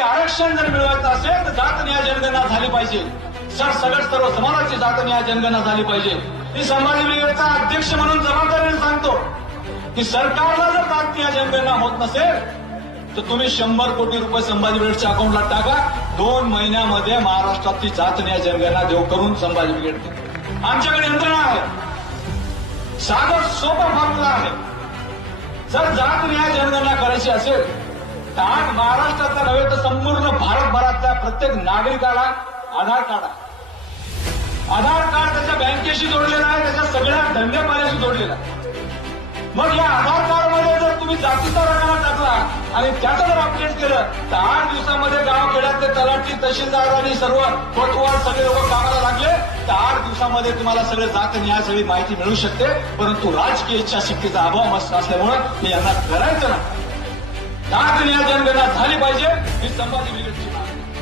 आरक्षण जर मिळवायचं असेल तर जात न्याय जनगणना झाली पाहिजे. सरसकट सर्व समाजाची जात न्याय जनगणना झाली पाहिजे. मी संभाजी ब्रिगेडचा अध्यक्ष म्हणून जबाबदारीने सांगतो की सरकारला जर जात न्याय जनगणना होत नसेल तर तुम्ही 100 कोटी रुपये संभाजी ब्रिगेडच्या अकाउंटला टाका. 2 महिन्यामध्ये महाराष्ट्रातली जात न्याय जनगणना देऊ करून संभाजी ब्रिगेड. आमच्याकडे यंत्रणा आहे, साधं सोपा फॉर्म्युला आहे. जर जात न्याय जनगणना करायची असेल तर आज महाराष्ट्राचा नव्हे तर संपूर्ण भारतभरातल्या प्रत्येक नागरिकाला आधार कार्ड आहे. आधार कार्ड त्याच्या बँकेशी जोडलेलं आहे, त्याच्या सगळ्या धंद्यापाण्याशी जोडलेलं आहे. मग या आधार कार्डमध्ये जर तुम्ही जातीचा रकाना टाकला आणि त्याचं जर अपडेट केलं तर 8 दिवसामध्ये गावखेड्यातले तलाठी तहसीलदार आणि सर्व कोतवाल सगळे लोक कामाला लागले तर 8 दिवसामध्ये तुम्हाला सगळे जात न्याय सगळी माहिती मिळू शकते. परंतु राजकीय इच्छाशक्तीचा अभाव असल्यामुळे मी यांना करायचं नाही. जात न्याय जनगणना झाली पाहिजे ही संभाजी ब्रिगेडची मागणी.